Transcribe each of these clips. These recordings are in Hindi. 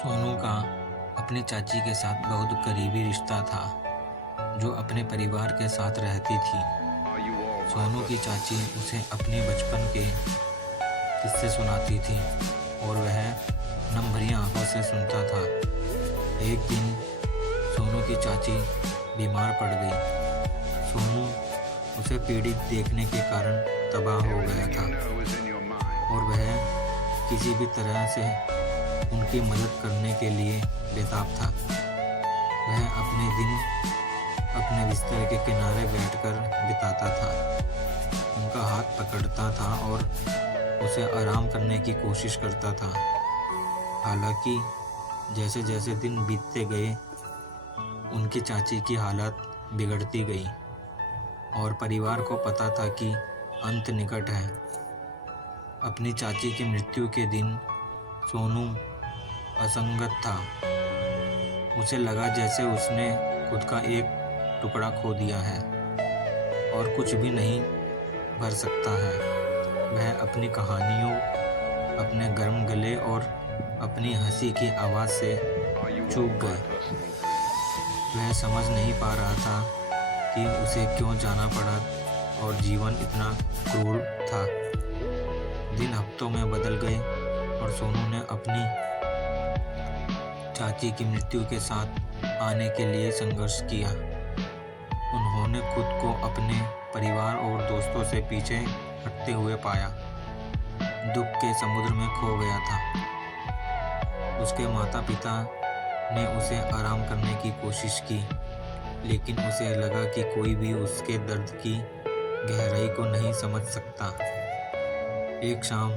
सोनू का अपनी चाची के साथ बहुत करीबी रिश्ता था, जो अपने परिवार के साथ रहती थी। सोनू की चाची उसे अपने बचपन के किस्से सुनाती थी और वह नम भरी आंखों से सुनता था। एक दिन सोनू की चाची बीमार पड़ गई। सोनू उसे पीड़ित देखने के कारण तबाह हो गया था और वह किसी भी तरह से उनकी मदद करने के लिए बेताब था। वह अपने दिन अपने बिस्तर के किनारे बैठकर बिताता था, उनका हाथ पकड़ता था और उसे आराम करने की कोशिश करता था। हालांकि जैसे जैसे दिन बीतते गए, उनकी चाची की हालत बिगड़ती गई और परिवार को पता था कि अंत निकट है। अपनी चाची की मृत्यु के दिन सोनू असंगत था। उसे लगा जैसे उसने खुद का एक टुकड़ा खो दिया है और कुछ भी नहीं भर सकता है। वह अपनी कहानियों, अपने गर्म गले और अपनी हंसी की आवाज़ से चूक गए। वह समझ नहीं पा रहा था कि उसे क्यों जाना पड़ा और जीवन इतना क्रूर था। दिन हफ्तों में बदल गए और सोनू ने अपनी चाची की मृत्यु के साथ आने के लिए संघर्ष किया। उन्होंने खुद को अपने परिवार और दोस्तों से पीछे हटते हुए पाया। दुख के समुद्र में खो गया था। उसके माता पिता ने उसे आराम करने की कोशिश की, लेकिन उसे लगा कि कोई भी उसके दर्द की गहराई को नहीं समझ सकता। एक शाम,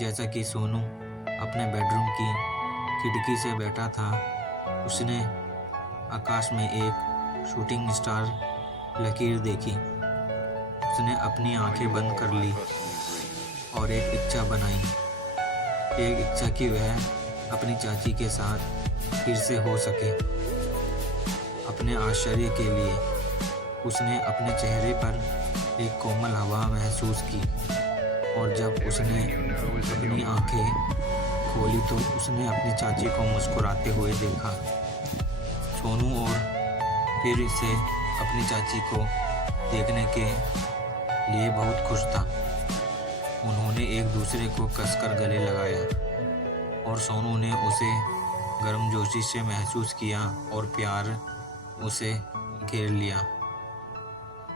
जैसा कि सोनू अपने बेडरूम की खिड़की से बैठा था, उसने आकाश में एक शूटिंग स्टार लकीर देखी। उसने अपनी आंखें बंद कर ली और एक इच्छा बनाई। एक इच्छा कि वह अपनी चाची के साथ फिर से हो सके। अपने आश्चर्य के लिए उसने अपने चेहरे पर एक कोमल हवा महसूस की और जब उसने अपनी आंखें खोली तो उसने अपनी चाची को मुस्कुराते हुए देखा। सोनू और फिर से अपनी चाची को देखने के लिए बहुत खुश था। उन्होंने एक दूसरे को कसकर गले लगाया और सोनू ने उसे गर्मजोशी से महसूस किया और प्यार उसे घेर लिया।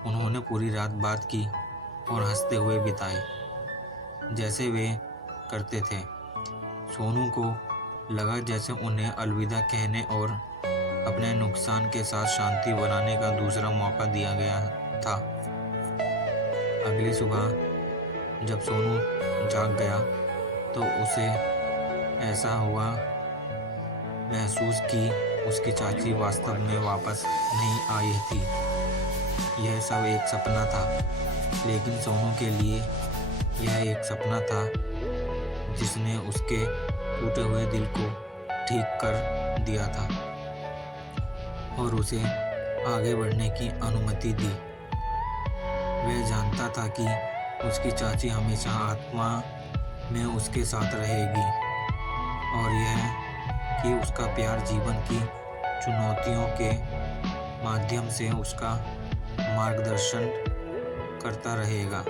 उन्होंने पूरी रात बात की और हंसते हुए बिताई, जैसे वे करते थे। सोनू को लगा जैसे उन्हें अलविदा कहने और अपने नुकसान के साथ शांति बनाने का दूसरा मौका दिया गया था। अगली सुबह जब सोनू जाग गया तो उसे ऐसा हुआ महसूस कि उसकी चाची वास्तव में वापस नहीं आई थी। यह सब एक सपना था, लेकिन सोनू के लिए यह एक सपना था जिसने उसके टूटे हुए दिल को ठीक कर दिया था और उसे आगे बढ़ने की अनुमति दी। वह जानता था कि उसकी चाची हमेशा आत्मा में उसके साथ रहेगी और यह कि उसका प्यार जीवन की चुनौतियों के माध्यम से उसका मार्गदर्शन करता रहेगा।